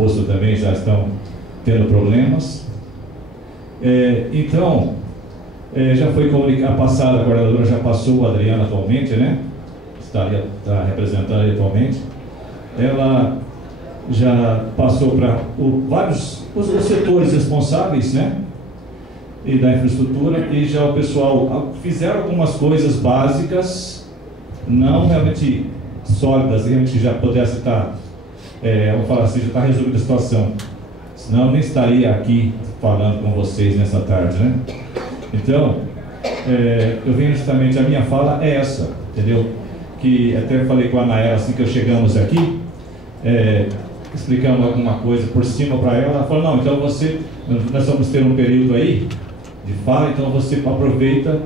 posto também já estão tendo problemas. Então, já foi comunicado, a passada, a coordenadora já passou, a Adriana atualmente, né? Está representando ali atualmente. Ela já passou para vários os setores responsáveis, né? E da infraestrutura, e já o pessoal fizeram algumas coisas básicas, não realmente sólidas, realmente já pudesse estar, vamos falar assim, já está resolvida a situação. Senão eu nem estaria aqui falando com vocês nessa tarde, né? Então, eu venho justamente, a minha fala é essa, entendeu? Que até falei com a Naela assim que chegamos aqui, explicando alguma coisa por cima para ela. Ela falou: não, então nós vamos ter um período aí de fala, então você aproveita,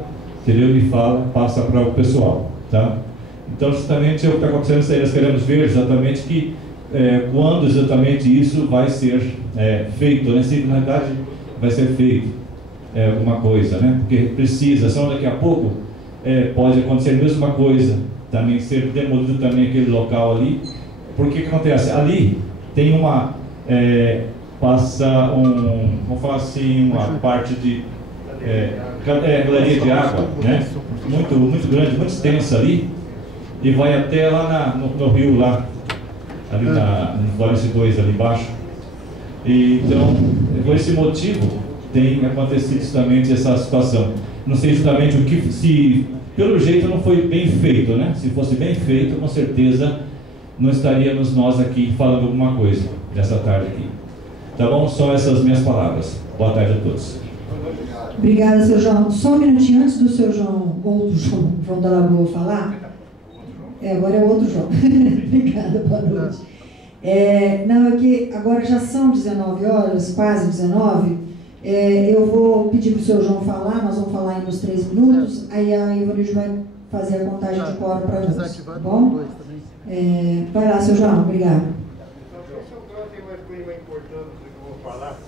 entendeu? E fala, passa para o pessoal, tá? Então, justamente é o que está acontecendo isso aí. Nós queremos ver exatamente que quando exatamente isso vai ser feito, né? Se na verdade vai ser feito alguma coisa, né? Porque precisa, senão daqui a pouco pode acontecer a mesma coisa, também ser demolido também aquele local ali. Porque o que acontece? Ali tem uma, passa vamos falar assim, uma parte de galeria de água, né? Muito grande, muito extensa ali, e vai até lá no rio lá, ali no Vale 2 ali embaixo. E, então, por esse motivo tem acontecido justamente essa situação. Não sei justamente o que, se pelo jeito não foi bem feito, né? Se fosse bem feito, com certeza não estaríamos nós aqui falando alguma coisa nessa tarde aqui. Tá bom? Só essas minhas palavras. Boa tarde a todos. Obrigada, seu João. Só um minutinho antes do seu João, outro João da Lagoa falar. Agora é outro João. Obrigada, boa noite. Não, é que agora já são 19 horas, quase 19. Eu vou pedir para o seu João falar, nós vamos falar aí nos 3 minutos, aí a Ivanilde vai fazer a contagem de quórum para nós, tá bom? Vai lá, seu João, obrigado. Seu João tem uma coisa importante que eu vou falar.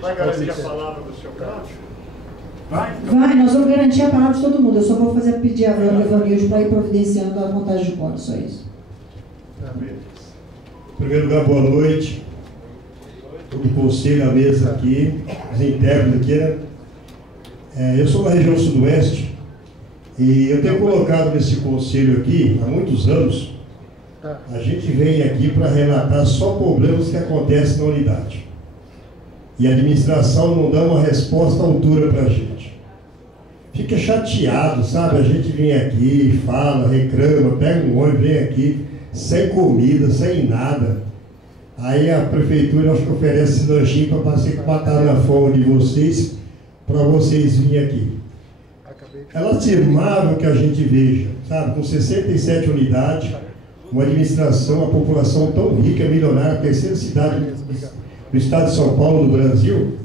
Vai garantir a palavra do seu Cláudio? Vai, nós vamos garantir a palavra de todo mundo. Eu só vou pedir a Ivanilde para ir providenciando a contagem de quórum, só isso. Em primeiro lugar, boa noite. Todo o conselho, a mesa aqui, os internos aqui, né? Eu sou da região sudoeste e eu tenho colocado nesse conselho aqui há muitos anos. A gente vem aqui para relatar só problemas que acontecem na unidade. E a administração não dá uma resposta à altura para a gente. Fica chateado, sabe? A gente vem aqui, fala, reclama, pega um ônibus, vem aqui, sem comida, sem nada. Aí a prefeitura acho que oferece esse lanchinho para parecer que mataram na fome de vocês, para vocês virem aqui. É lastimável que a gente veja, sabe? Com 67 unidades, uma administração, uma população tão rica, milionária, a terceira cidade do estado de São Paulo, do Brasil,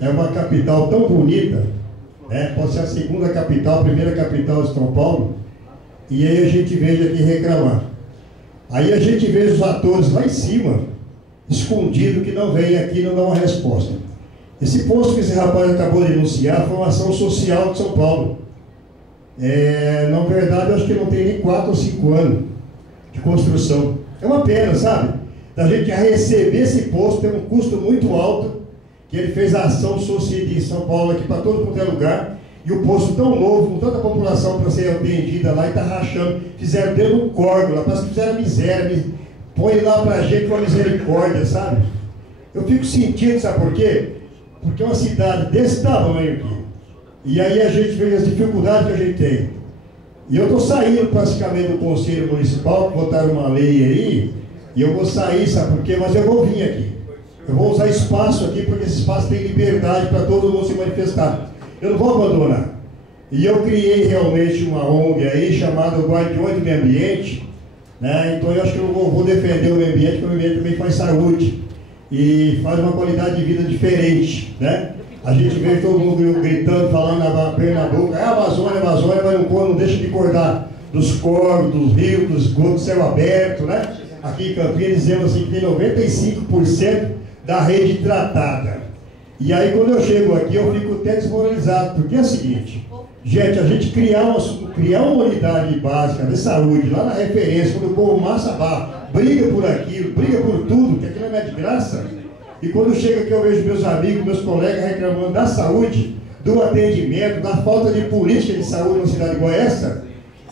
é uma capital tão bonita, né? Pode ser a segunda capital, a primeira capital de São Paulo, e aí a gente veio aqui reclamar. Aí a gente vê os atores lá em cima, escondido, que não vem aqui e não dá uma resposta. Esse posto que esse rapaz acabou de denunciar foi uma ação social de São Paulo. Na verdade, eu acho que não tem nem 4 ou 5 anos de construção. É uma pena, sabe? Da gente receber esse posto, tem um custo muito alto, que ele fez a ação social em São Paulo aqui para todo quanto é lugar, e o posto tão novo, com tanta população para ser atendida lá, e está rachando. Fizeram dentro um córrego lá, parece que fizeram miséria, põe lá para a gente com a misericórdia, sabe? Eu fico sentindo, sabe por quê? Porque é uma cidade desse tamanho aqui, e aí a gente vê as dificuldades que a gente tem. E eu estou saindo praticamente do Conselho Municipal, botaram uma lei aí, e eu vou sair, sabe por quê? Mas eu vou vir aqui. Eu vou usar espaço aqui, porque esse espaço tem liberdade para todo mundo se manifestar. Eu não vou abandonar. E eu criei realmente uma ONG aí, chamada Guardiões do Meio Ambiente, né? Então eu acho que eu vou defender o meio ambiente, porque o meio ambiente também faz saúde e faz uma qualidade de vida diferente, né? A gente vê todo mundo gritando, falando na boca, Amazônia, Amazônia, mas não deixa de acordar dos corvos, dos rios, dos esgotos, do céu aberto, né? Aqui em Campinas dizemos assim que tem 95% da rede tratada. E aí quando eu chego aqui eu fico até desmoralizado, porque é o seguinte, gente, a gente criar uma unidade básica de saúde, lá na referência, quando o povo massa barro, briga por aquilo, briga por tudo, que aquilo não é de graça. E quando chega aqui eu vejo meus amigos, meus colegas reclamando da saúde, do atendimento, da falta de política de saúde numa cidade igual essa,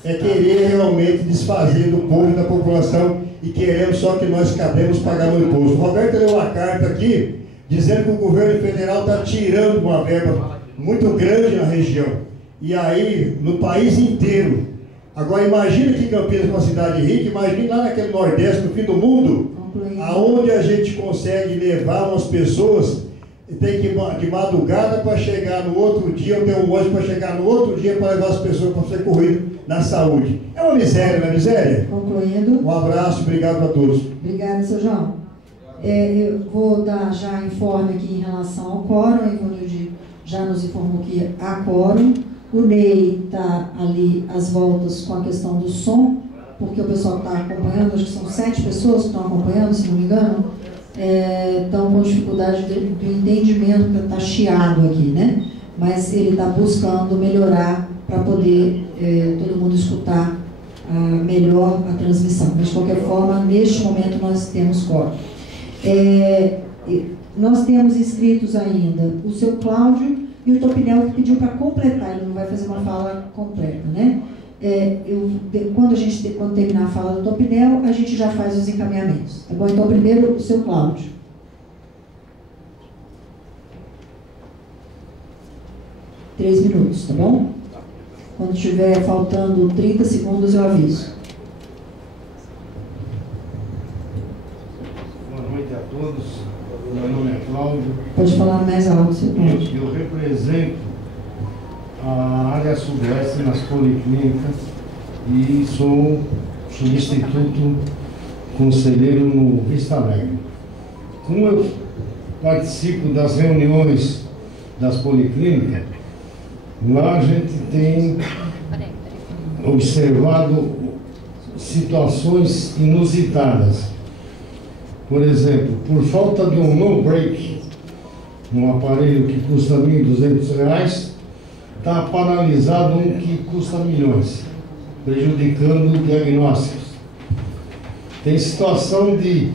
é querer realmente desfazer do povo e da população e queremos só que nós cabemos pagar no imposto. O Roberto leu uma carta aqui dizendo que o governo federal está tirando uma verba muito grande na região. E aí, no país inteiro. Agora imagina que Campinas é uma cidade rica, imagine lá naquele Nordeste, no fim do mundo, aonde a gente consegue levar umas pessoas, tem que ir de madrugada para chegar no outro dia, ou ter um ônibus para chegar no outro dia para levar as pessoas para ser corrido na saúde. É uma miséria, não é miséria? Concluindo. Um abraço, obrigado a todos. Obrigada, seu João. Eu vou dar já informe aqui em relação ao quórum. A Ivanilde já nos informou que há quórum. O Ney está ali às voltas com a questão do som, porque o pessoal que está acompanhando, acho que são 7 pessoas que estão acompanhando, se não me engano, estão com dificuldade do entendimento, que está chiado aqui, né? Mas ele está buscando melhorar para poder todo mundo escutar melhor a transmissão. Mas, de qualquer forma, neste momento nós temos quórum. Nós temos inscritos ainda o seu Cláudio e o Topinel, que pediu para completar, ele não vai fazer uma fala completa, né? Quando terminar a fala do Topinel, a gente já faz os encaminhamentos. Tá bom? Então, primeiro, o seu Cláudio. Três minutos, tá bom? Quando estiver faltando 30 segundos, eu aviso. Boa noite a todos. Meu nome é Cláudio. Pode falar mais alto, seu Cláudio. Eu represento a área sudoeste nas policlínicas e sou substituto conselheiro no Vista Alegre. Como eu participo das reuniões das policlínicas, lá a gente tem observado situações inusitadas. Por exemplo, por falta de um no-break, um aparelho que custa R$ 1.200, está paralisado um que custa milhões, prejudicando diagnósticos. Tem situação de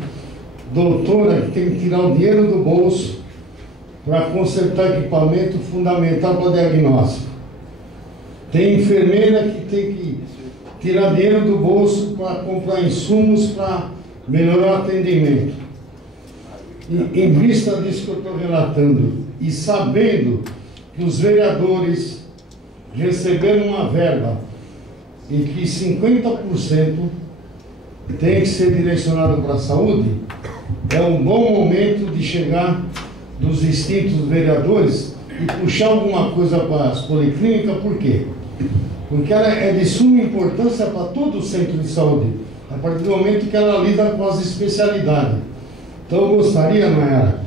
doutora que tem que tirar o dinheiro do bolso para consertar equipamento fundamental para diagnóstico. Tem enfermeira que tem que tirar dinheiro do bolso para comprar insumos para melhorar o atendimento. E, em vista disso que eu estou relatando, e sabendo que os vereadores receberam uma verba e que 50% tem que ser direcionado para a saúde, é um bom momento de chegar dos extintos vereadores e puxar alguma coisa para as policlínicas. Por quê? Porque ela é de suma importância para todo o centro de saúde, a partir do momento que ela lida com as especialidades. Então eu gostaria, Nayara,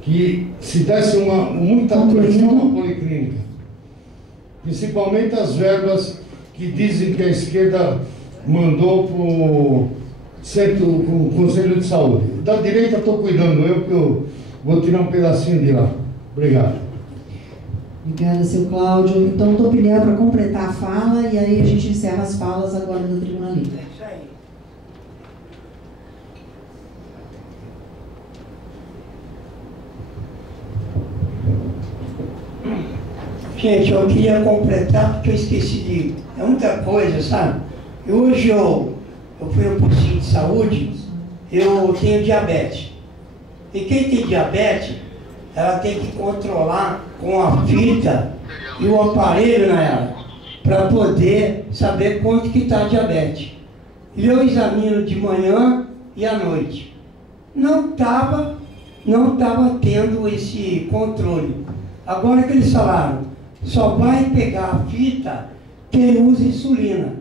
que se desse muita atenção à policlínica, principalmente as verbas que dizem que a esquerda mandou para o Conselho de Saúde. Da direita estou cuidando eu, porque eu vou tirar um pedacinho de lá. Obrigado. Obrigada, seu Cláudio. Então, tua opinião para completar a fala, e aí a gente encerra as falas agora da Tribuna Livre. É isso aí. Gente, eu queria completar, porque eu esqueci de... É muita coisa, sabe? E hoje eu fui ao postinho de saúde, eu tenho diabetes. E quem tem diabetes, ela tem que controlar com a fita e o aparelho nela, para poder saber quanto que está a diabetes. E eu examino de manhã e à noite. Não estava tendo esse controle. Agora que eles falaram, só vai pegar a fita quem usa insulina.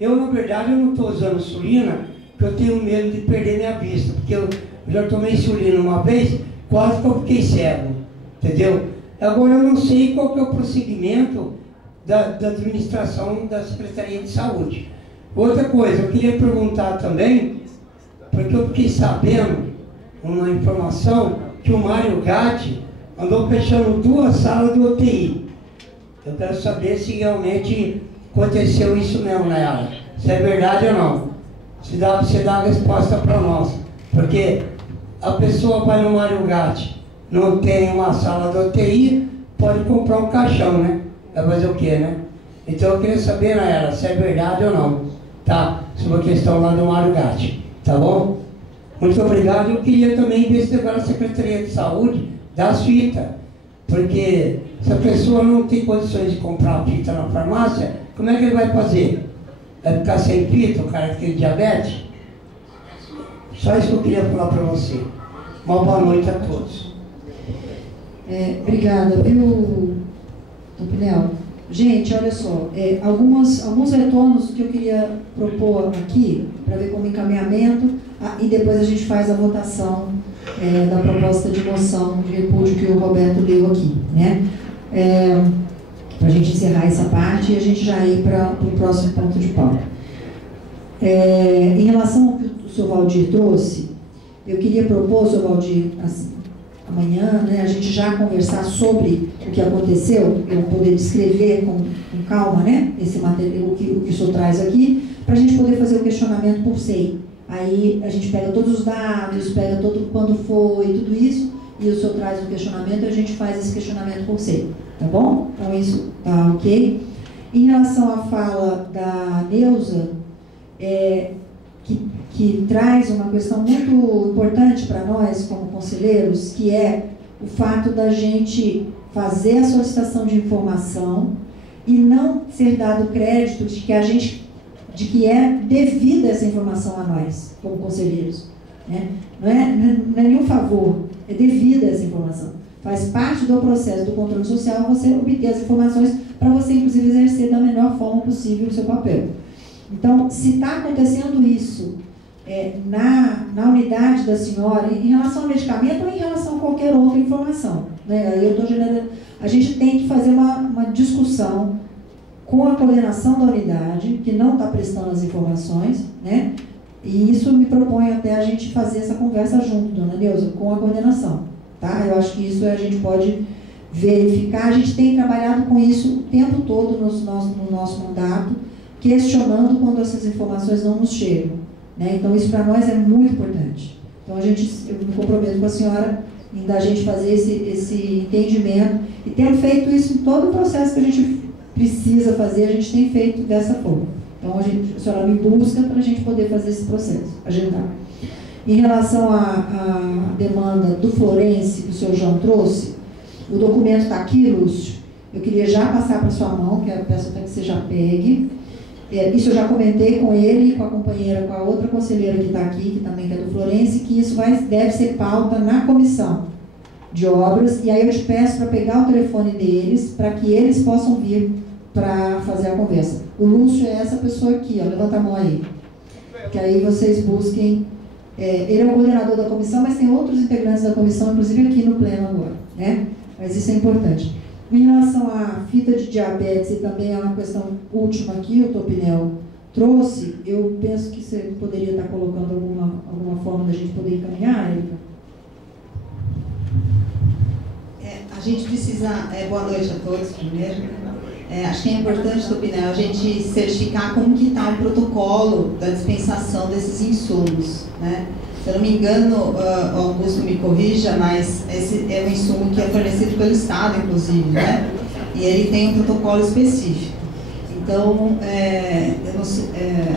Eu, na verdade, eu não estou usando insulina, porque eu tenho medo de perder minha vista, porque eu já tomei insulina uma vez, quase que eu fiquei cego, entendeu? Agora eu não sei qual que é o procedimento da administração da Secretaria de Saúde. Outra coisa, eu queria perguntar também, porque eu fiquei sabendo uma informação que o Mário Gatti andou fechando 2 salas do UTI. Eu quero saber se realmente aconteceu isso mesmo, né? Se é verdade ou não. Se dá para você dar a resposta para nós. Porque a pessoa vai no Mário Gatti, não tem uma sala de UTI, pode comprar um caixão, né? Vai fazer o quê, né? Então eu queria saber, Nayara, se é verdade ou não, tá? Sobre a questão lá do Mário Gatti, tá bom? Muito obrigado. Eu queria também ver se agora a Secretaria de Saúde dá as fitas. Porque se a pessoa não tem condições de comprar a fita na farmácia, como é que ele vai fazer? Vai ficar sem fita, o cara que tem diabetes? Só isso que eu queria falar para você. Uma boa noite a todos. Obrigada, viu, Topinel? Gente, olha só, alguns retornos que eu queria propor aqui, para ver como encaminhamento, e depois a gente faz a votação da proposta de moção de repúdio que o Roberto leu aqui, né? Para a gente encerrar essa parte e a gente já ir para o próximo ponto de pauta. Em relação ao que o senhor Valdir trouxe, eu queria propor, senhor Valdir, assim, amanhã, né, a gente já conversar sobre o que aconteceu, eu poder descrever com calma, né, esse material, o que o senhor traz aqui, para a gente poder fazer o questionamento por SEI. Aí a gente pega todos os dados, pega todo quando foi, tudo isso, e o senhor traz o questionamento e a gente faz esse questionamento por SEI, tá bom? Então isso tá ok. Em relação à fala da Neuza, que traz uma questão muito importante para nós, como conselheiros, que é o fato da gente fazer a solicitação de informação e não ser dado crédito de que é devida essa informação a nós, como conselheiros. Né? Não é nenhum favor, é devida essa informação. Faz parte do processo do controle social você obter as informações para você, inclusive, exercer da melhor forma possível o seu papel. Então, se está acontecendo isso na unidade da senhora, em relação ao medicamento ou em relação a qualquer outra informação, né? A gente tem que fazer uma discussão com a coordenação da unidade, que não está prestando as informações, né? E isso me propõe até a gente fazer essa conversa junto, dona Neuza, com a coordenação, tá? Eu acho que isso a gente pode verificar. A gente tem trabalhado com isso o tempo todo no nosso mandato, questionando quando essas informações não nos chegam, né? Então isso para nós é muito importante. Então eu me comprometo com a senhora em da gente fazer esse entendimento, e tendo feito isso em todo o processo que a gente precisa fazer, a gente tem feito dessa forma. Então a senhora me busca para a gente poder fazer esse processo, agendar. Em relação à demanda do Florense, que o senhor João trouxe, o documento está aqui, Lúcio. Eu queria já passar para sua mão, que eu peço até que você já pegue. Isso eu já comentei com ele, com a companheira, com a outra conselheira que está aqui, que também é do Florense, que isso deve ser pauta na comissão de obras, e aí eu te peço para pegar o telefone deles, para que eles possam vir para fazer a conversa. O Lúcio é essa pessoa aqui, ó, levanta a mão aí, que aí vocês busquem. Ele é o coordenador da comissão, mas tem outros integrantes da comissão, inclusive aqui no pleno agora, né? Mas isso é importante. Em relação à fita de diabetes, e também é uma questão última aqui, o Topinel trouxe, eu penso que você poderia estar colocando alguma forma da gente poder encaminhar, Érica? A gente precisa, boa noite a todos primeiro, acho que é importante, Topinel, a gente certificar como que está o protocolo da dispensação desses insumos, né? Se eu não me engano, o Augusto me corrija, mas esse é um insumo que é fornecido pelo Estado, inclusive, né? E ele tem um protocolo específico. Então,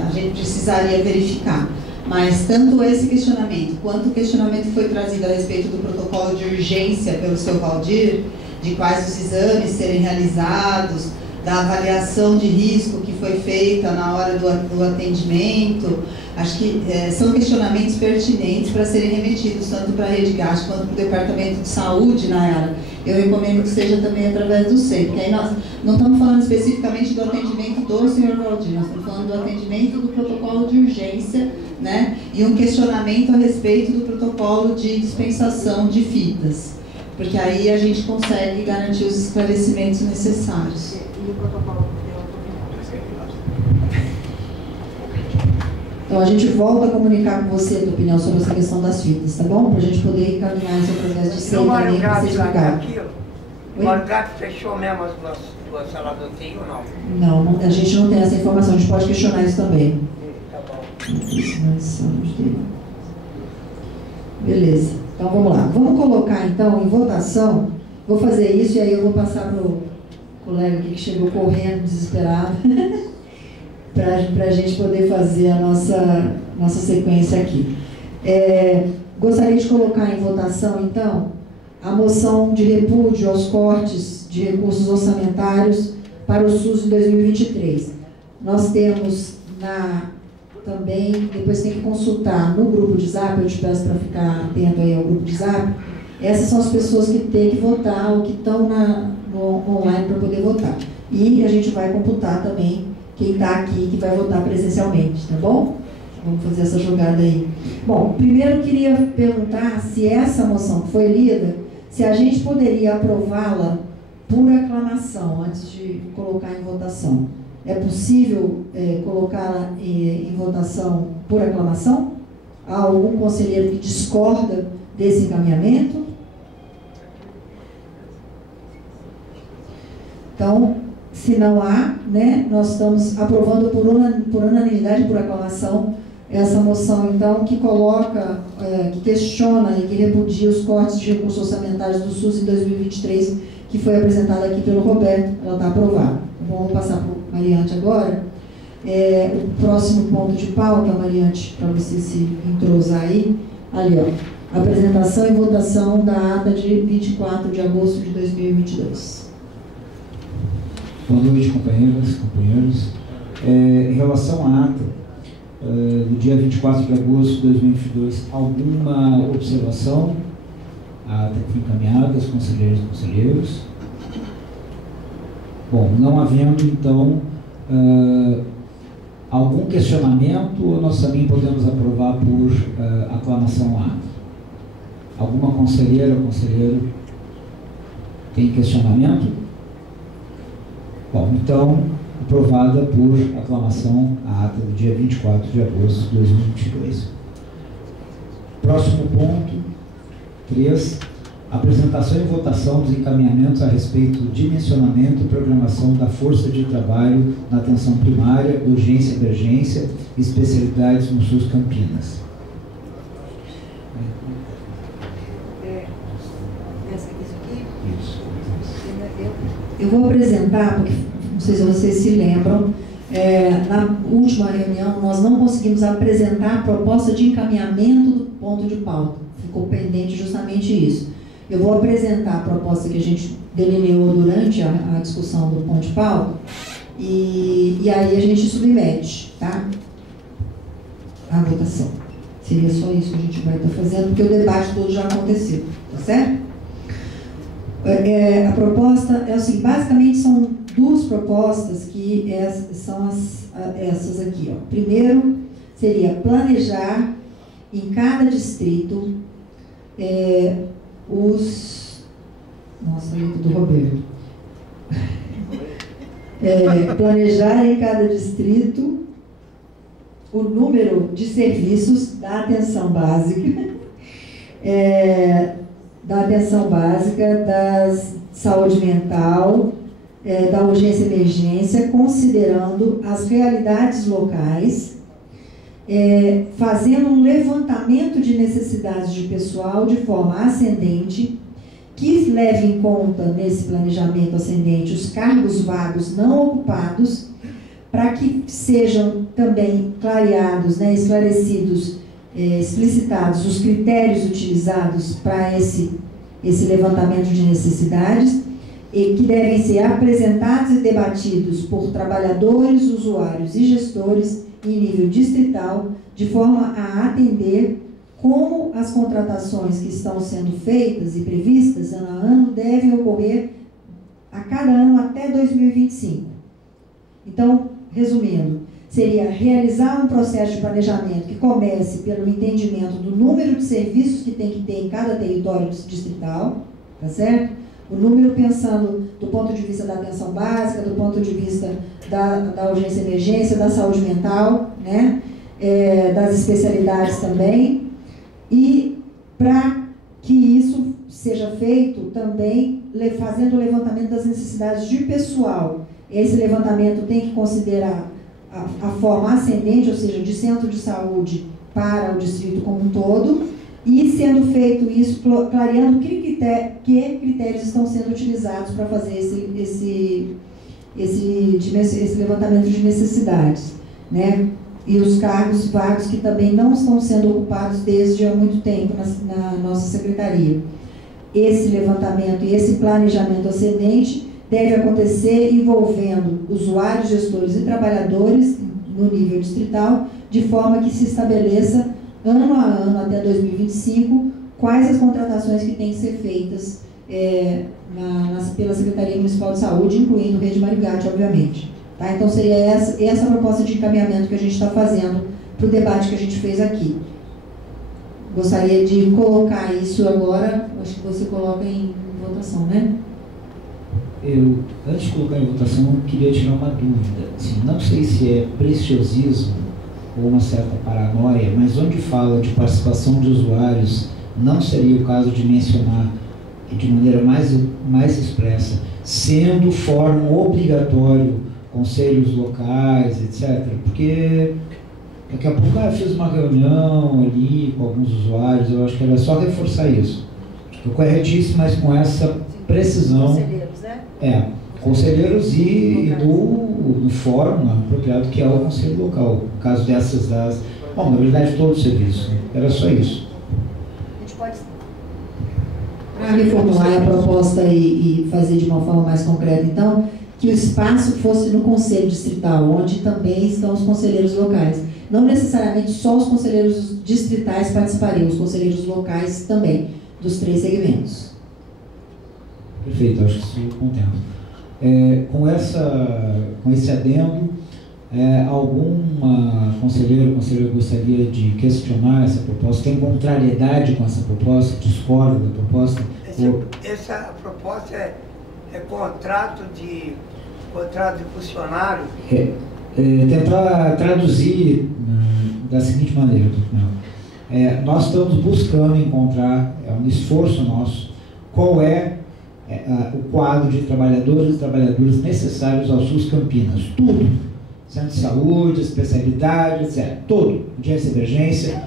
a gente precisaria verificar. Mas tanto esse questionamento, quanto o questionamento que foi trazido a respeito do protocolo de urgência pelo seu Valdir, de quais os exames serem realizados, da avaliação de risco que foi feita na hora do atendimento, acho que são questionamentos pertinentes para serem remetidos tanto para a Rede Gás quanto para o Departamento de Saúde, Nayara. Eu recomendo que seja também através do SEI, porque aí nós não estamos falando especificamente do atendimento do senhor Valdir, nós estamos falando do atendimento do protocolo de urgência, né? E um questionamento a respeito do protocolo de dispensação de fitas, porque aí a gente consegue garantir os esclarecimentos necessários. Então a gente volta a comunicar com você, tua opinião, sobre essa questão das fitas, tá bom? Para a gente poder encaminhar isso através de SEI também, para vocês ficarem. O Mário Gatti fechou mesmo as duas salas do TI ou não? Não, a gente não tem essa informação, a gente pode questionar isso também. Tá bom. Beleza, então vamos lá. Vamos colocar então em votação. Vou fazer isso e aí eu vou passar para o colega aqui que chegou correndo, desesperado, para a gente poder fazer a nossa sequência aqui. Gostaria de colocar em votação, então, a moção de repúdio aos cortes de recursos orçamentários para o SUS em 2023. Nós temos também, depois tem que consultar no grupo de Zap, eu te peço para ficar atento aí ao grupo de Zap, essas são as pessoas que têm que votar ou que estão no online para poder votar. E a gente vai computar também quem está aqui, que vai votar presencialmente, tá bom? Vamos fazer essa jogada aí. Bom, primeiro eu queria perguntar se essa moção que foi lida, se a gente poderia aprová-la por aclamação, antes de colocar em votação. É possível colocá-la em votação por aclamação? Há algum conselheiro que discorda desse encaminhamento? Então, se não há, né, nós estamos aprovando por unanimidade, por aclamação, essa moção, então, que coloca, que questiona e que repudia os cortes de recursos orçamentários do SUS em 2023, que foi apresentada aqui pelo Roberto. Ela está aprovada. Então, vamos passar para o Mariante agora. O próximo ponto de pauta, Mariante, para você se entrosar aí, ali, ó, apresentação e votação da ata de 24 de agosto de 2022. Boa noite, companheiras, companheiros. Em relação à ata do dia 24 de agosto de 2022, alguma observação? A ata foi encaminhada aos conselheiros e conselheiros. Bom, não havendo, então, algum questionamento, nós também podemos aprovar por aclamação à ata. Alguma conselheira, conselheiro, tem questionamento? Bom, então, aprovada por aclamação a ata do dia 24 de agosto de 2022. Próximo ponto, 3. Apresentação e votação dos encaminhamentos a respeito do dimensionamento e programação da força de trabalho na atenção primária, urgência e emergência e especialidades no SUS Campinas. Eu vou apresentar, porque não sei se vocês se lembram, na última reunião nós não conseguimos apresentar a proposta de encaminhamento do ponto de pauta. Ficou pendente justamente isso. Eu vou apresentar a proposta que a gente delineou durante a discussão do ponto de pauta e aí a gente submete, tá? A votação. Seria só isso que a gente vai estar fazendo, porque o debate todo já aconteceu, tá certo? A proposta é o seguinte, basicamente são duas propostas que são essas aqui, ó. Primeiro, seria planejar em cada distrito nossa, letra do Roberto. Planejar em cada distrito o número de serviços da atenção básica, da saúde mental, da urgência e emergência, considerando as realidades locais, fazendo um levantamento de necessidades de pessoal de forma ascendente, que leve em conta, nesse planejamento ascendente, os cargos vagos não ocupados, para que sejam também clareados, né, esclarecidos, explicitados os critérios utilizados para esse levantamento de necessidades, e que devem ser apresentados e debatidos por trabalhadores, usuários e gestores em nível distrital, de forma a atender como as contratações que estão sendo feitas e previstas ano a ano devem ocorrer a cada ano até 2025. Então, resumindo, seria realizar um processo de planejamento que comece pelo entendimento do número de serviços que tem que ter em cada território distrital, tá certo? O número pensando do ponto de vista da atenção básica, do ponto de vista da urgência e emergência, da saúde mental, né? Das especialidades também. E para que isso seja feito também fazendo o levantamento das necessidades de pessoal. Esse levantamento tem que considerar a forma ascendente, ou seja, de centro de saúde para o distrito como um todo, e sendo feito isso, clareando que critérios estão sendo utilizados para fazer esse levantamento de necessidades, né? E os cargos vagos que também não estão sendo ocupados desde há muito tempo na nossa secretaria. Esse levantamento e esse planejamento ascendente deve acontecer envolvendo usuários, gestores e trabalhadores no nível distrital, de forma que se estabeleça ano a ano, até 2025, quais as contratações que têm que ser feitas pela Secretaria Municipal de Saúde, incluindo Rede Marigate, obviamente. Tá? Então, seria essa a proposta de encaminhamento que a gente está fazendo para o debate que a gente fez aqui. Gostaria de colocar isso agora, acho que você coloca em votação, né? Antes de colocar em votação, eu queria tirar uma dúvida. Assim, não sei se é preciosismo ou uma certa paranoia, mas onde fala de participação de usuários, não seria o caso de mencionar de maneira mais expressa, sendo fórum obrigatório, conselhos locais, etc. Porque daqui a pouco eu fiz uma reunião ali com alguns usuários, eu acho que era só reforçar isso. Estou corretíssimo, mas com essa precisão. Conselheiros, né? Conselheiros e do fórum apropriado, que é o conselho local. No caso dessas das... Bom, na verdade, todo o serviço. Né? Era só isso. A gente pode... Para reformular a proposta e fazer de uma forma mais concreta, então, que o espaço fosse no conselho distrital, onde também estão os conselheiros locais. Não necessariamente só os conselheiros distritais participariam, os conselheiros locais também, dos 3 segmentos. Perfeito, acho que isso contempla. Com esse adendo, alguma conselheira gostaria de questionar essa proposta? Tem contrariedade com essa proposta? Discorda da proposta? Essa proposta é contrato de funcionário? Tentar traduzir da seguinte maneira, nós estamos buscando encontrar, é um esforço nosso, qual é o quadro de trabalhadores e trabalhadoras necessários ao SUS Campinas. Tudo. Centro de saúde, especialidade, etc. Tudo. Urgência e emergência.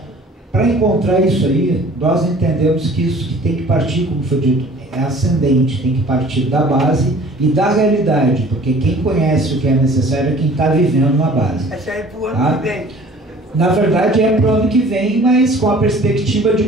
Para encontrar isso aí, nós entendemos que isso que tem que partir, como foi dito, é ascendente, tem que partir da base e da realidade, porque quem conhece o que é necessário é quem está vivendo na base. Essa é para o ano que vem. Na verdade é para o ano que vem, mas com a perspectiva de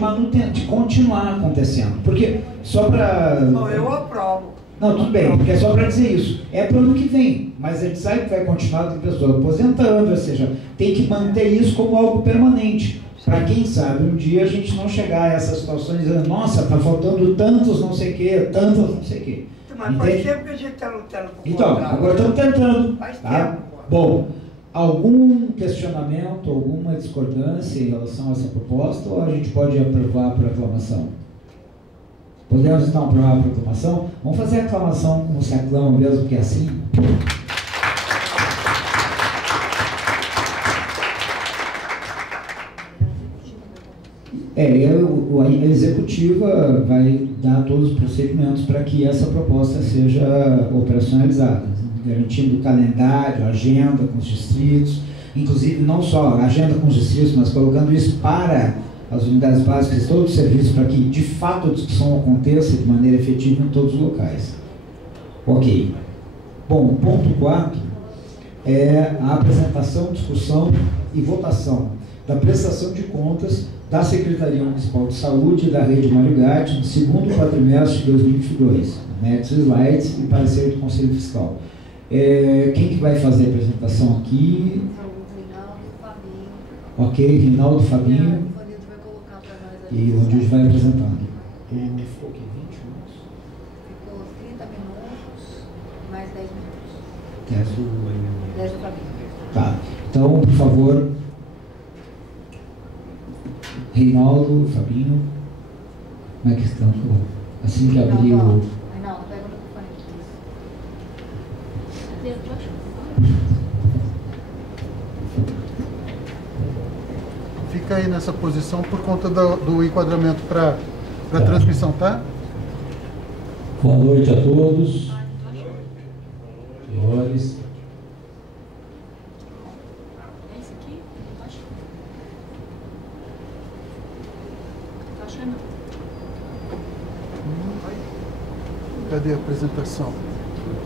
continuar acontecendo. Porque só para... Não, eu aprovo. Não, tudo bem, porque é só para dizer isso. É para o ano que vem, mas a gente sabe que vai continuar com pessoas aposentando, ou seja, tem que manter isso como algo permanente. Para quem sabe, um dia a gente não chegar a essas situações dizendo, nossa, está faltando tantos não sei o quê, tantos não sei o quê. Mas faz tempo que a gente está lutando por então, contrato. agora estamos tentando. Faz Tá? tempo. Bom, algum questionamento, alguma discordância em relação a essa proposta, ou a gente pode aprovar por aclamação? Podemos então aprovar por aclamação? Vamos fazer a aclamação como se aclama mesmo, que é assim? A executiva vai dar todos os procedimentos para que essa proposta seja operacionalizada, garantindo o calendário, a agenda com os distritos, inclusive não só a agenda com os distritos, mas colocando isso para as unidades básicas, todos os serviços, para que de fato a discussão aconteça de maneira efetiva em todos os locais. Ok. Bom, o ponto 4 é a apresentação, discussão e votação da prestação de contas da Secretaria Municipal de Saúde e da Rede Marigate no segundo quadrimestre de 2022, anexo slides e parecer do Conselho Fiscal. Quem que vai fazer a apresentação aqui? Ok, Rinaldo Fabinho. E onde a gente vai apresentando. Ficou o quê? 20 minutos? Ficou 30 minutos, mais 10 minutos. 10 do Fabinho. Tá. Então, por favor, Reinaldo, Fabinho, como é que estão? Assim que abrir o... Reinaldo, pega o microfone aqui. Fica aí nessa posição por conta do enquadramento para a transmissão, tá? Boa noite a todos. Senhores. Cadê a apresentação?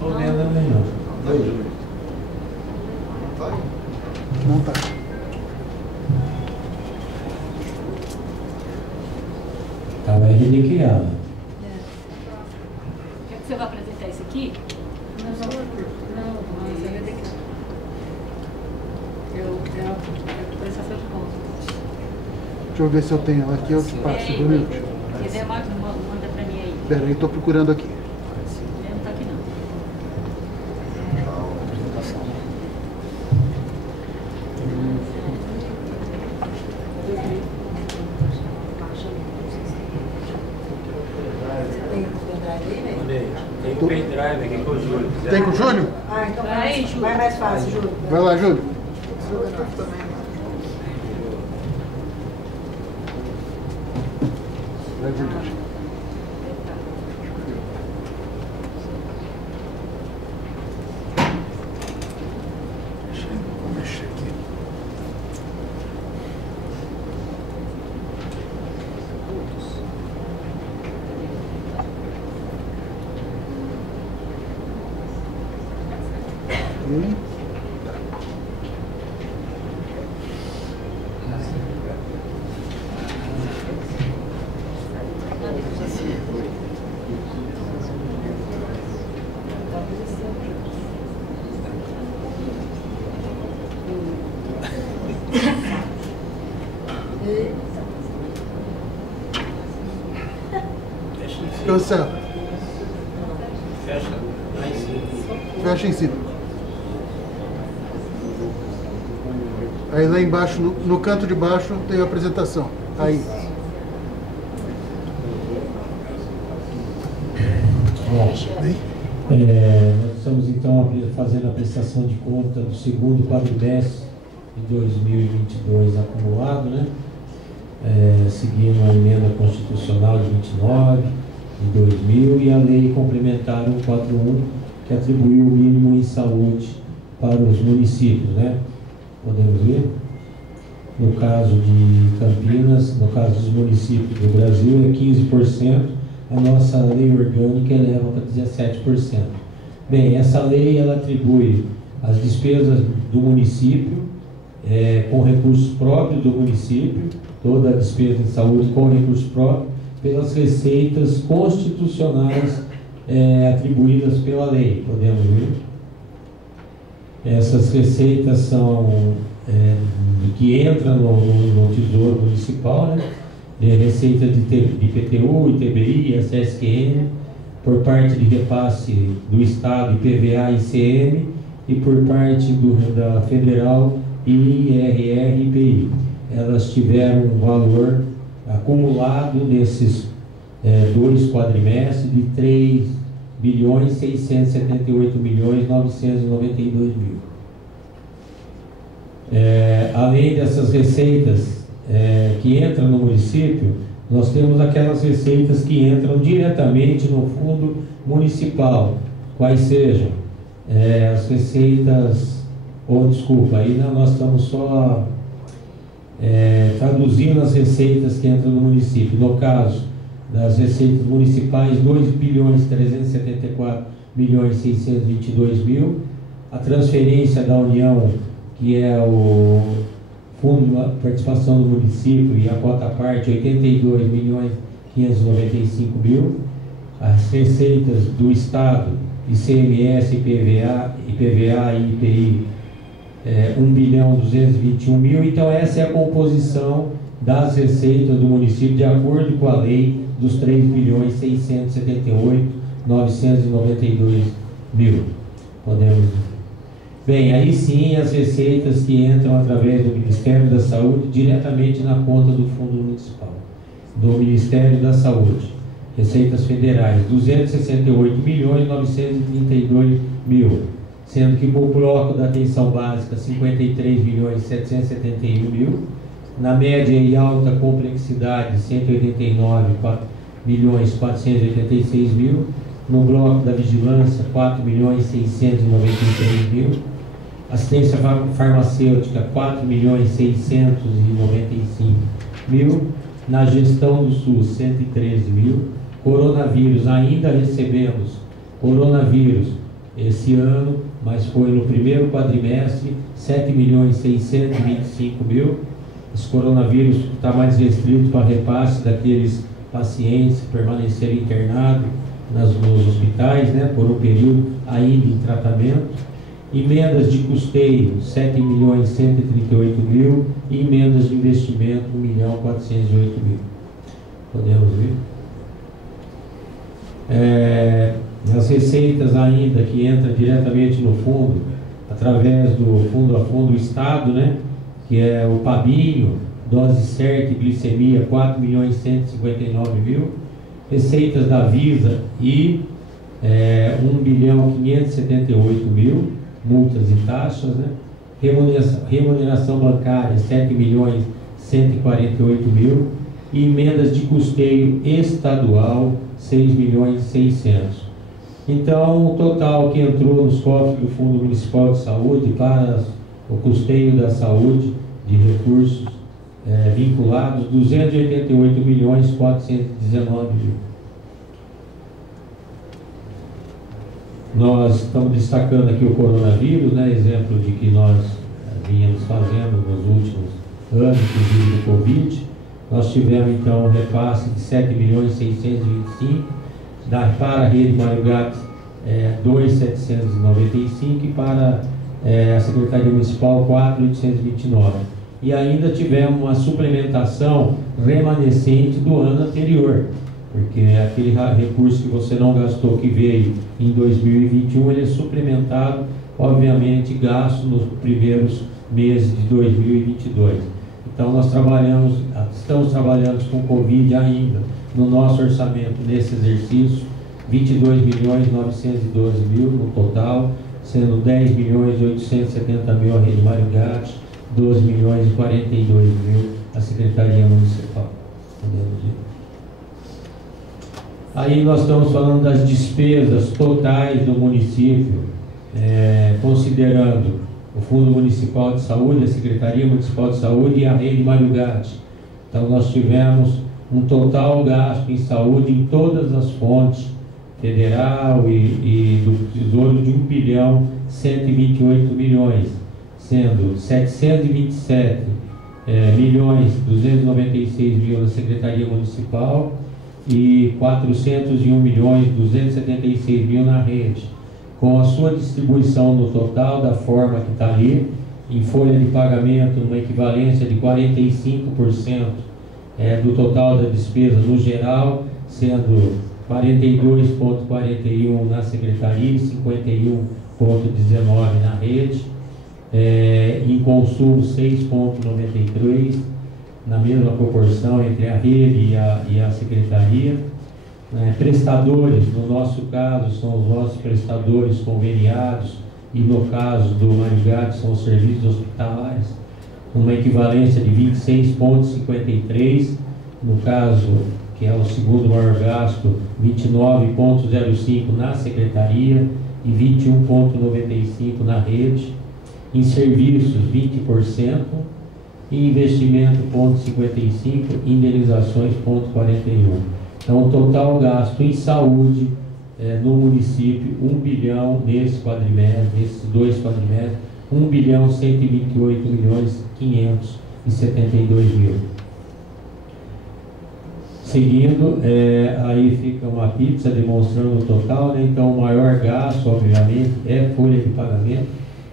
Não estou vendo também não. Não tá. Estava reliquiado. Quer que você vá apresentar isso aqui? Não, mas eu vou ter que... Eu apresentação de conta. Deixa eu ver se eu tenho ela aqui, eu te passo, um minuto. Se quiser, manda pra mim aí. Pera aí, estou procurando aqui. Não tá aqui não. Tem o pendrive aqui com o Júlio. Tem com o Júlio? Ah, então vai mais fácil, Júlio. Vai lá, Júlio. Vai, Júlio. Vou mexer aqui. Cancela. Fecha lá em cima. Fecha em cima. Aí lá embaixo, no canto de baixo, tem a apresentação. Aí. Nós estamos então fazendo a prestação de conta do segundo quadrimestre de 2022 acumulado, né? Seguindo a emenda constitucional de 29 de 2000 e a lei complementar 141, que atribuiu o mínimo em saúde para os municípios, né? Podemos ver? No caso de Campinas, no caso dos municípios do Brasil, é 15%, a nossa lei orgânica eleva para 17%. Bem, essa lei ela atribui as despesas do município com recursos próprios do município, toda a despesa em saúde com recursos próprios, pelas receitas constitucionais atribuídas pela lei, podemos ver. Essas receitas são que entram no Tesouro Municipal, né? Receita de IPTU, ITBI, SSQN, por parte de repasse do Estado, IPVA e ICM, e por parte da Federal, IRR e IPI. Elas tiveram um valor acumulado nesses 2 quadrimestres de 3.678.992.000. Além dessas receitas que entram no município, nós temos aquelas receitas que entram diretamente no fundo municipal, quais sejam as receitas, aí nós estamos só traduzindo as receitas que entram no município. No caso das receitas municipais, 2.374.622.000, a transferência da União, que é o Fundo de Participação do Município, e a cota parte, 82.595.000, as receitas do Estado, ICMS, IPVA e IPI, 1.221.000. Então essa é a composição das receitas do município de acordo com a lei dos 3.678.992.000. Podemos. Bem, aí sim as receitas que entram através do Ministério da Saúde diretamente na conta do Fundo Municipal, do Ministério da Saúde. Receitas federais, 268.932.000, sendo que o bloco da atenção básica, 53.771.000, na média e alta complexidade, 189.486.000, no bloco da vigilância, 4.693.000, assistência farmacêutica, 4.695.000, na gestão do SUS, 113.000, Coronavírus, ainda recebemos coronavírus esse ano, mas foi no primeiro quadrimestre, 7.625.000. Esse coronavírus está mais restrito para repasse daqueles pacientes que permaneceram internados nos hospitais, né, por um período ainda em tratamento. Emendas de custeio, 7.138.000, e emendas de investimento, 1.408.000. Podemos ver? As receitas ainda que entram diretamente no fundo, através do fundo a fundo do Estado, né, que é o PABinho, dose certa e glicemia, 4.159.000, receitas da Visa e 1.578.000, multas e taxas, né, remuneração bancária, 7.148.000, e emendas de custeio estadual, 6.600.000. Então, o total que entrou nos cofres do Fundo Municipal de Saúde para o custeio da saúde de recursos vinculados, 288.419.000. Nós estamos destacando aqui o coronavírus, né, exemplo de que nós vínhamos fazendo nos últimos anos, inclusive do Covid. Nós tivemos então um repasse de 7.625.000, para a rede Mário Gatti 2.795 e para a Secretaria Municipal 4.829. E ainda tivemos uma suplementação remanescente do ano anterior, porque aquele recurso que você não gastou, que veio em 2021, ele é suplementado, obviamente, gasto nos primeiros meses de 2022. Então nós estamos trabalhando com Covid ainda no nosso orçamento nesse exercício, 22.912.000 no total, sendo 10.870.000 a rede Mário Gatti, 12.042.000 a Secretaria Municipal. Aí nós estamos falando das despesas totais do município, considerando o Fundo Municipal de Saúde, a Secretaria Municipal de Saúde e a rede Mário Gatti. Então nós tivemos um total gasto em saúde em todas as fontes, federal e do Tesouro, de 1.128.000.000, sendo 727.296.000 na Secretaria Municipal e 401.276.000 na rede, com a sua distribuição no total da forma que está ali, em folha de pagamento, uma equivalência de 45% do total da despesa no geral, sendo 42,41% na Secretaria e 51,19% na rede, em consumo 6,93%, na mesma proporção entre a rede e a Secretaria. Prestadores, no nosso caso, são os nossos prestadores conveniados, e no caso do Mário Gatti são os serviços hospitalares, uma equivalência de 26,53%, no caso, que é o segundo maior gasto, 29,05% na Secretaria e 21,95% na rede, em serviços 20%, em investimento 0,55%, indenizações 0,41%. Então, o total gasto em saúde no município, 1 bilhão nesse quadrimestre, nesses dois quadrimestres, 1.128.572.000. Seguindo, aí fica uma pizza demonstrando o total, né? Então o maior gasto, obviamente, é folha de pagamento,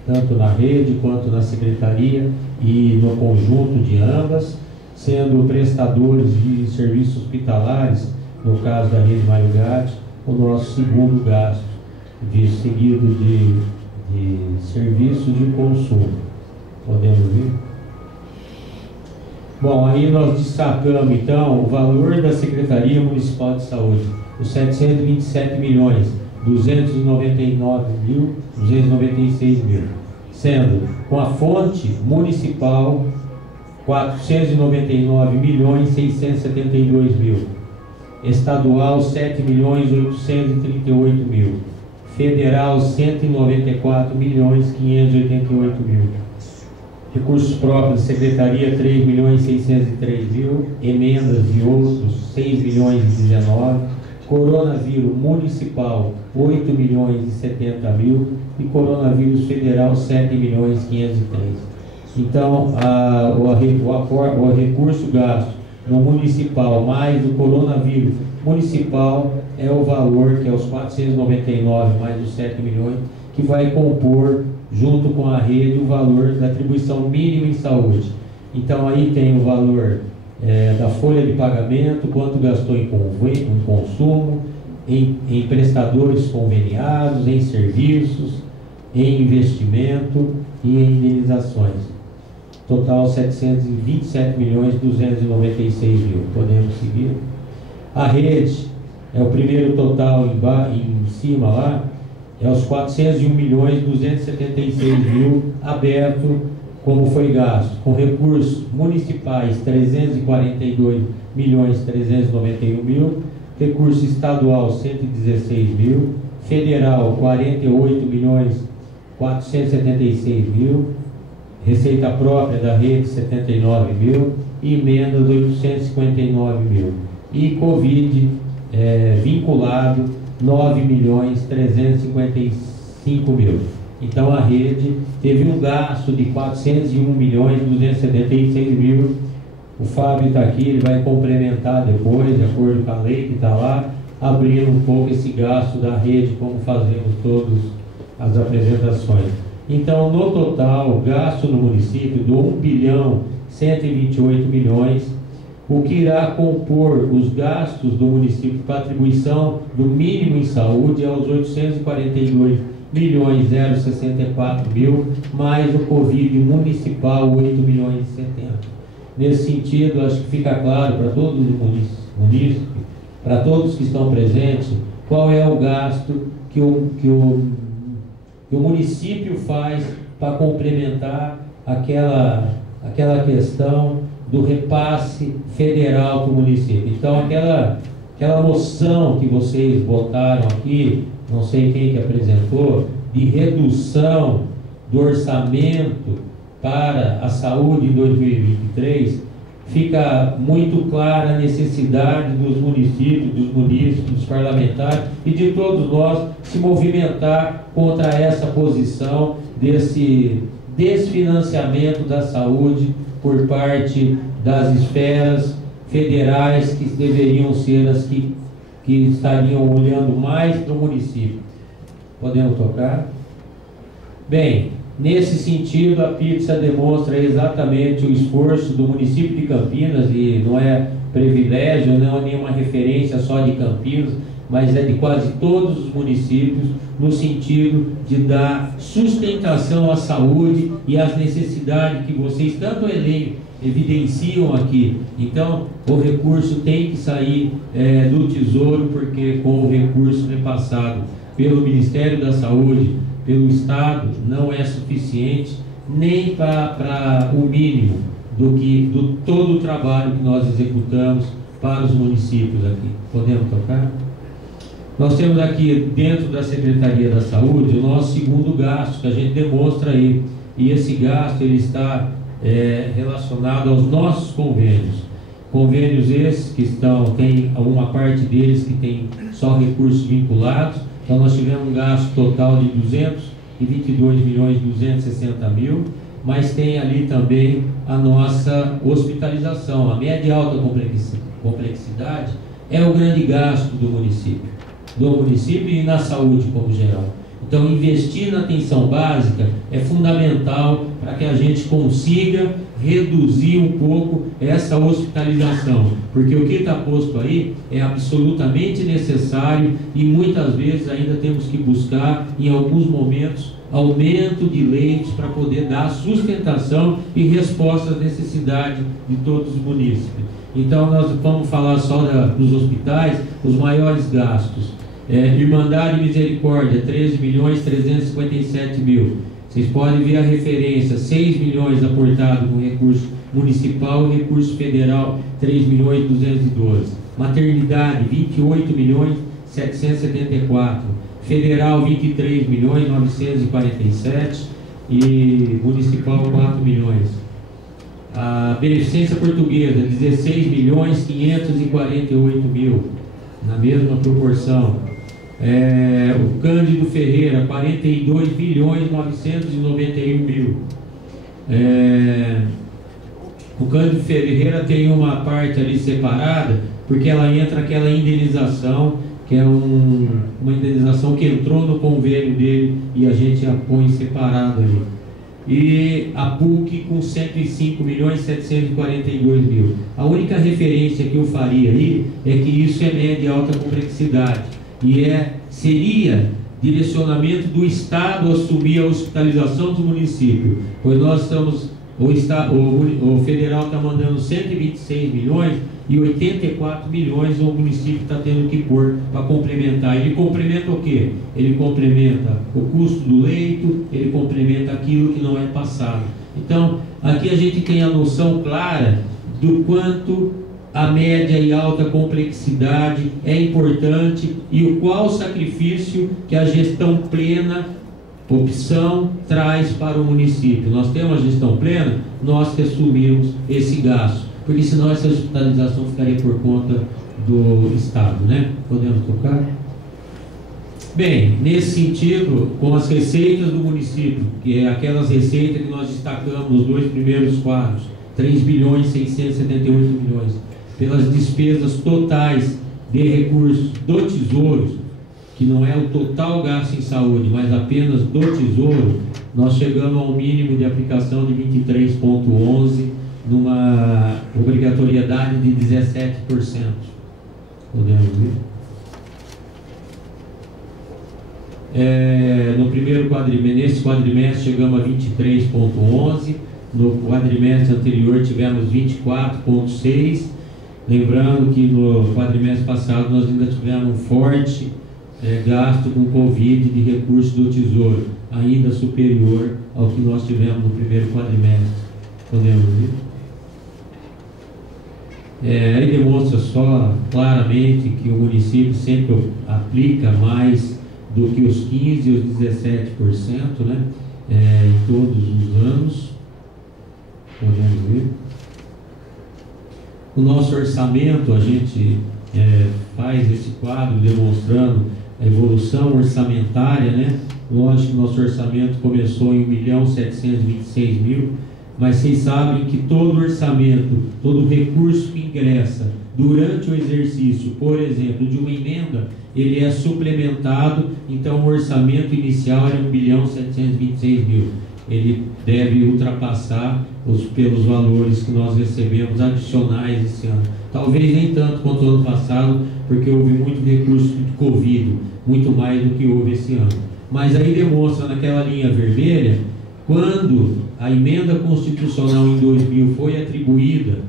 tanto na rede quanto na secretaria e no conjunto de ambas, sendo prestadores de serviços hospitalares, no caso da rede Mário Gatti, o nosso segundo gasto, seguido de serviços de consumo. Podemos ver? Bom, aí nós destacamos então o valor da Secretaria Municipal de Saúde, os 727.299.296.000, sendo com a fonte municipal 499.672.000, estadual 7.838.000, federal 194.588.000. Recursos próprios da Secretaria, 3.603.000, emendas e outros, 6.019.000, coronavírus municipal 8 milhões e 70 mil e coronavírus federal 7 milhões e 503. Então, o recurso gasto no municipal mais o coronavírus municipal é o valor que é os 499 mais os 7 milhões, que vai compor, junto com a rede, o valor da atribuição mínima em saúde. Então, aí tem o valor da folha de pagamento, quanto gastou em consumo, em prestadores conveniados, em serviços, em investimento e em indenizações. Total 727 milhões 296 mil. Podemos seguir. A rede é o primeiro total em cima lá, é os 401 milhões 276 mil aberto, como foi gasto, com recursos municipais 342 milhões 391 mil, recurso estadual 116 mil, federal 48 milhões 476 mil, receita própria da rede 79 mil, emendas 859 mil e Covid vinculado 9 milhões 355 mil. Então a rede teve um gasto de 401 milhões 276 mil. O Fábio está aqui, ele vai complementar depois, de acordo com a lei que está lá, abrindo um pouco esse gasto da rede, como fazemos todas as apresentações. Então, no total, o gasto no município de 1 bilhão 128 milhões, o que irá compor os gastos do município para atribuição do mínimo em saúde é os 842 milhões 064 mil, mais o Covid municipal 8 milhões e 70. Nesse sentido, acho que fica claro para todos os munícipes, para todos que estão presentes, qual é o gasto que o município faz para complementar aquela questão do repasse federal para o município. Então, aquela moção que vocês votaram aqui, não sei quem que apresentou, de redução do orçamento para a saúde em 2023, fica muito clara a necessidade dos municípios, dos parlamentares e de todos nós se movimentar contra essa posição desse desfinanciamento da saúde por parte das esferas federais, que deveriam ser as que estariam olhando mais para o município. Podemos tocar? Bem, nesse sentido, a pizza demonstra exatamente o esforço do município de Campinas, e não é privilégio, não é nenhuma referência só de Campinas, mas é de quase todos os municípios, no sentido de dar sustentação à saúde e às necessidades que vocês tanto evidenciam aqui. Então, o recurso tem que sair do Tesouro, porque com o recurso repassado pelo Ministério da Saúde, pelo Estado, não é suficiente nem para o mínimo do todo o trabalho que nós executamos para os municípios aqui. Podemos tocar? Nós temos aqui dentro da Secretaria da Saúde o nosso segundo gasto, que a gente demonstra aí, e esse gasto ele está relacionado aos nossos convênios. Convênios esses que tem uma parte deles que tem só recursos vinculados. Então nós tivemos um gasto total de 222 milhões 260 mil, mas tem ali também a nossa hospitalização. A média e alta complexidade é o grande gasto do município e na saúde como geral. Então, investir na atenção básica é fundamental para que a gente consiga reduzir um pouco essa hospitalização, porque o que está posto aí é absolutamente necessário e muitas vezes ainda temos que buscar, em alguns momentos, aumento de leitos para poder dar sustentação e resposta às necessidades de todos os munícipes. Então, nós vamos falar só dos hospitais, os maiores gastos. Irmandade e Misericórdia, 13 milhões 357 mil. Vocês podem ver a referência, 6 milhões aportado com recurso municipal e recurso federal, 3 milhões 212. Maternidade, 28 milhões 774. Federal, 23 milhões 947. E municipal, 4 milhões. A Beneficência Portuguesa, 16 milhões 548 mil. na mesma proporção. O Cândido Ferreira, 42.991.000. O Cândido Ferreira tem uma parte ali separada, porque ela entra aquela indenização, que é uma indenização que entrou no convênio dele e a gente a põe separado ali. E a PUC com 105.742.000. A única referência que eu faria aí é que isso é média e alta complexidade e seria direcionamento do Estado assumir a hospitalização do município, pois nós estamos, o federal está mandando 126 milhões e 84 milhões o município está tendo que pôr para complementar. Ele complementa o quê? Ele complementa o custo do leito, ele complementa aquilo que não é passado. Então, aqui a gente tem a noção clara do quanto a média e alta complexidade é importante e o qual sacrifício que a gestão plena, opção, traz para o município. Nós temos a gestão plena, nós que assumimos esse gasto, porque senão essa hospitalização ficaria por conta do Estado, né? Podemos tocar? Bem, nesse sentido, com as receitas do município, que é aquelas receitas que nós destacamos nos dois primeiros quadros, 3.678.000.000, pelas despesas totais de recursos do Tesouro, que não é o total gasto em saúde, mas apenas do Tesouro, nós chegamos ao mínimo de aplicação de 23,11%, numa obrigatoriedade de 17%. Podemos ver? No primeiro quadrimestre, nesse quadrimestre chegamos a 23,11%, no quadrimestre anterior tivemos 24,6%, lembrando que no quadrimestre passado nós ainda tivemos um forte gasto com Covid de recursos do Tesouro, ainda superior ao que nós tivemos no primeiro quadrimestre. Podemos ver? Aí demonstra só claramente que o município sempre aplica mais do que os 15% e os 17%, né? Em todos os anos. Podemos ver? O nosso orçamento, a gente faz esse quadro demonstrando a evolução orçamentária, né? Lógico que o nosso orçamento começou em 1.726.000, mas vocês sabem que todo orçamento, todo recurso que ingressa durante o exercício, por exemplo, de uma emenda, ele é suplementado, então o orçamento inicial era 1.726.000. Ele deve ultrapassar pelos valores que nós recebemos adicionais esse ano. Talvez nem tanto quanto o ano passado, porque houve muito recurso de Covid, muito mais do que houve esse ano. Mas aí demonstra naquela linha vermelha, quando a emenda constitucional em 2000 foi atribuída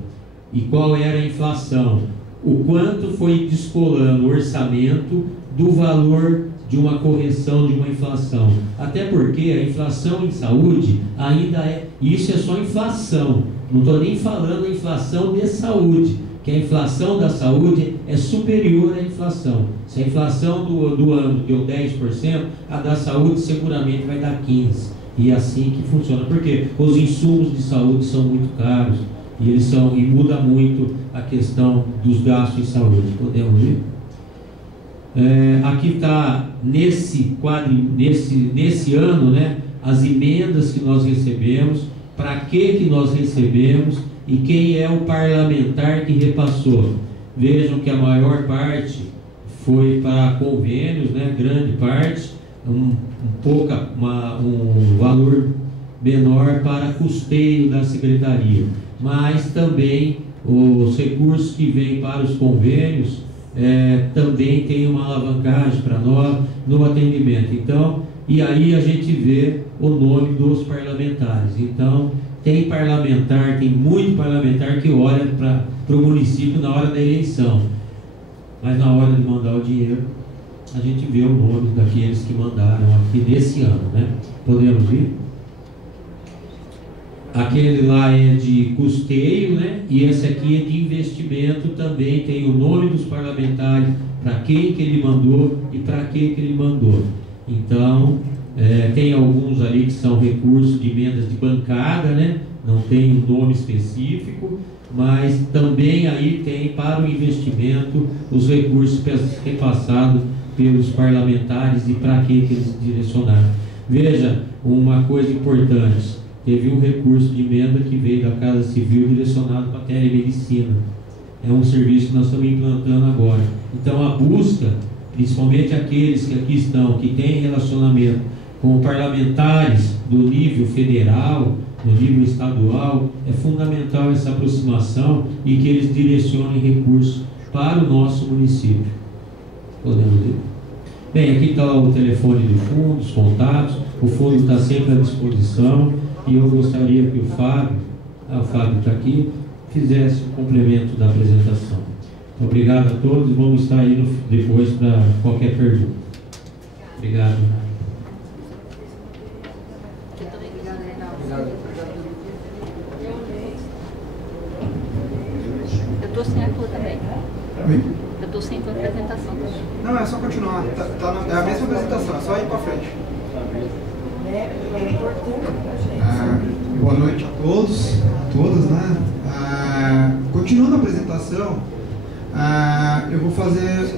e qual era a inflação, o quanto foi descolando o orçamento do valor de uma correção de uma inflação. Até porque a inflação em saúde ainda isso é só inflação, não estou nem falando a inflação de saúde, que a inflação da saúde é superior à inflação. Se a inflação do ano deu 10%, a da saúde seguramente vai dar 15%. E é assim que funciona, porque os insumos de saúde são muito caros e muda muito a questão dos gastos em saúde. Podemos ver? Aqui está nesse quadro, nesse ano, né, as emendas que nós recebemos, para que nós recebemos e quem é o parlamentar que repassou. Vejam que a maior parte foi para convênios, né, grande parte, um valor menor para custeio da secretaria, mas também os recursos que vêm para os convênios também tem uma alavancagem para nós no atendimento. Então, e aí a gente vê o nome dos parlamentares. Então, tem muito parlamentar que olha para o município na hora da eleição, mas na hora de mandar o dinheiro, a gente vê o nome daqueles que mandaram aqui desse ano, né? Podemos ver? Aquele lá é de custeio, né? E esse aqui é de investimento, também tem o nome dos parlamentares, para quem que ele mandou e para que ele mandou. Então, tem alguns ali que são recursos de emendas de bancada, né? Não tem um nome específico, mas também aí tem para o investimento os recursos repassados pelos parlamentares e para que eles direcionaram. Veja, uma coisa importante, teve um recurso de emenda que veio da Casa Civil direcionado para a telemedicina. É um serviço que nós estamos implantando agora. Então a busca, principalmente aqueles que aqui estão, que têm relacionamento com parlamentares do nível federal, do nível estadual, é fundamental essa aproximação e que eles direcionem recursos para o nosso município. Podemos ver? Bem, aqui está o telefone do fundo, os contatos, o fundo está sempre à disposição e eu gostaria que o Fábio está aqui, fizesse o complemento da apresentação. Obrigado a todos, vamos estar aí depois para qualquer pergunta. Obrigado. Eu estou sem a tua também. Oi? Eu estou sem a tua apresentação. Não, é só continuar. É a mesma apresentação, é só ir para frente. Boa noite a todos, a todas, né? Continuando a apresentação, eu vou fazer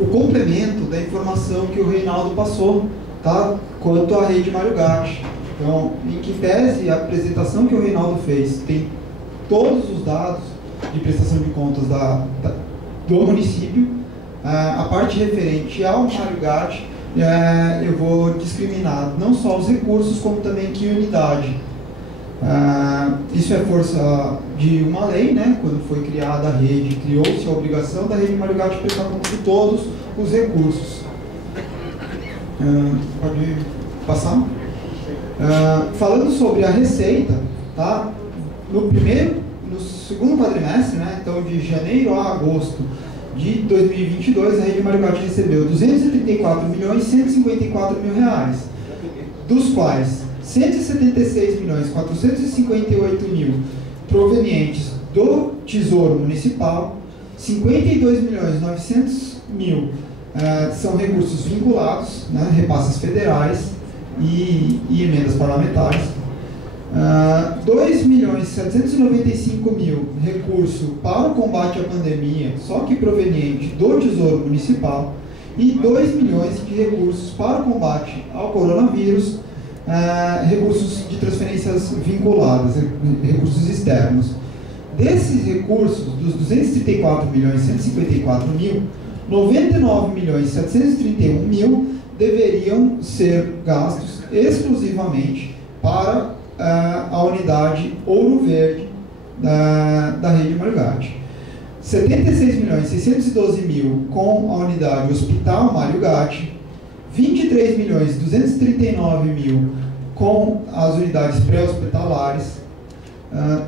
o complemento da informação que o Reinaldo passou, tá? Quanto à rede Mário Gatti. Então, em que pese a apresentação que o Reinaldo fez tem todos os dados de prestação de contas do município, a parte referente ao Mário Gatti, eu vou discriminar não só os recursos, como também que unidade. Isso é força de uma lei, né? Quando foi criada a rede, criou-se a obrigação da rede Mário Gatti prestar conta de todos os recursos. Pode passar? Falando sobre a receita, tá? No segundo quadrimestre, né? Então de janeiro a agosto de 2022, a rede Mário Gatti recebeu R$ 234.154.000, dos quais R$ 176.458.000 provenientes do Tesouro Municipal, R$ 52.900.000 são recursos vinculados, né, repasses federais e emendas parlamentares, R$ 2.795.000 recurso para o combate à pandemia, só que proveniente do Tesouro Municipal, e 2 milhões de recursos para o combate ao coronavírus, recursos de transferências vinculadas, recursos externos. Desses recursos, dos 234.154.000, 99.731.000 deveriam ser gastos exclusivamente para a unidade Ouro Verde da rede Mário Gatti. 76.612.000 com a unidade Hospital Mário Gatti, 23.239.000 com as unidades pré-hospitalares,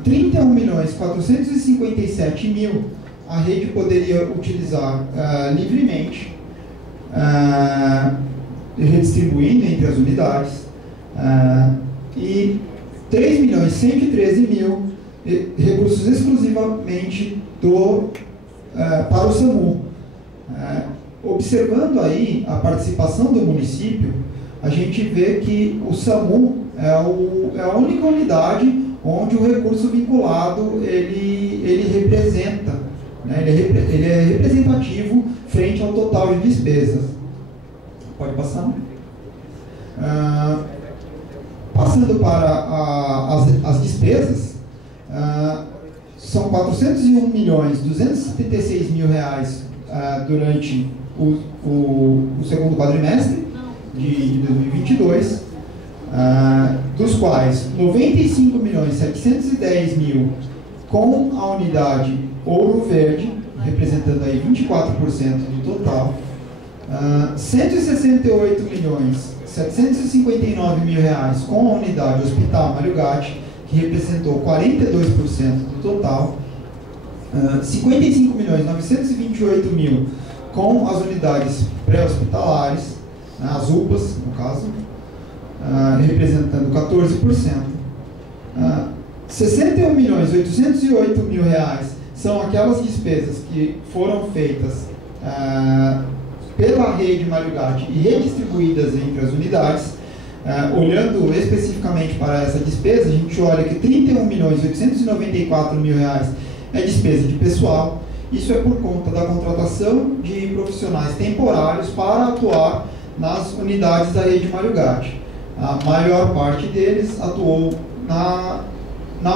31.457.000 a rede poderia utilizar livremente, redistribuindo entre as unidades, e 3.113.000 recursos exclusivamente para o SAMU. Observando aí a participação do município, a gente vê que o SAMU é a única unidade onde o recurso vinculado ele representa, né? Ele é representativo frente ao total de despesas. Pode passar? Passando para as despesas, são R$ 401.276.000 durante o segundo quadrimestre de 2022, dos quais 95.710.000 com a unidade Ouro Verde, representando aí 24% do total, 168.759.000 com a unidade Hospital Mário Gatti, que representou 42% do total, 55.928.000 com as unidades pré-hospitalares, as UPAs, no caso, representando 14%. 61.808.000 são aquelas despesas que foram feitas pela rede Mário Gatti e redistribuídas entre as unidades, Olhando especificamente para essa despesa, a gente olha que R$31.894.000 é despesa de pessoal. Isso é por conta da contratação de profissionais temporários para atuar nas unidades da rede Mário Gatti. A maior parte deles atuou na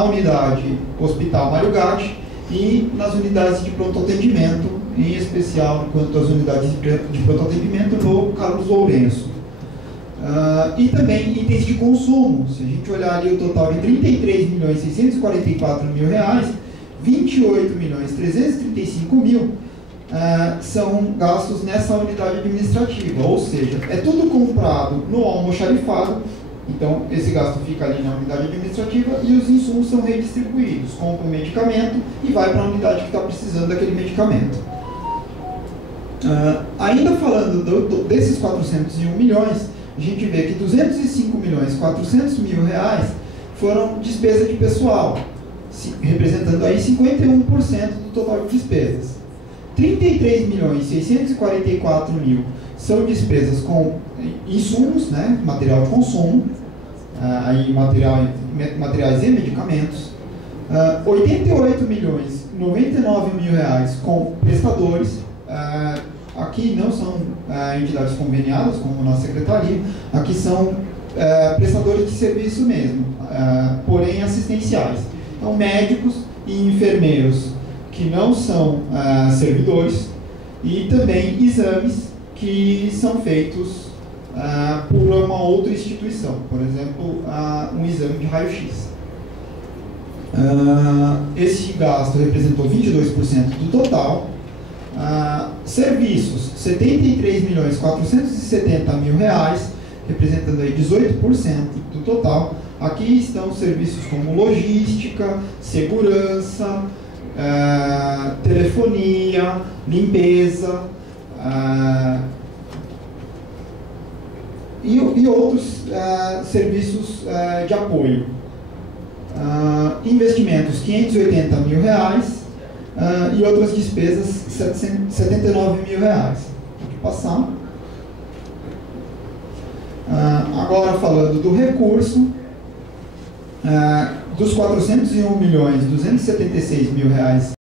unidade Hospital Mário Gatti e nas unidades de pronto atendimento, em especial quanto às unidades de pronto atendimento no Carlos Lourenço. E também itens de consumo. Se a gente olhar ali o total de R$33.644.000, R$28.335.000 são gastos nessa unidade administrativa, ou seja, é tudo comprado no almoxarifado. Então esse gasto fica ali na unidade administrativa e os insumos são redistribuídos, compra um medicamento e vai para a unidade que está precisando daquele medicamento. Ainda falando desses 401 milhões, a gente vê que R$205.400.000 foram despesa de pessoal, representando aí 51% do total de despesas. R$33.644.000 são despesas com insumos, né, material de consumo, aí materiais e medicamentos. R$88.099.000 com prestadores. Aqui não são entidades conveniadas, como na secretaria, aqui são prestadores de serviço mesmo, porém assistenciais. Então, médicos e enfermeiros que não são servidores, e também exames que são feitos por uma outra instituição, por exemplo, um exame de raio-x. Esse gasto representou 22% do total. Serviços, R$73.470.000, representando aí 18% do total. Aqui estão serviços como logística, segurança, telefonia, limpeza e outros serviços de apoio. Investimentos, R$580.000 e outras despesas, R$79.000. Pode passar. Agora falando do recurso, dos R$401.276.000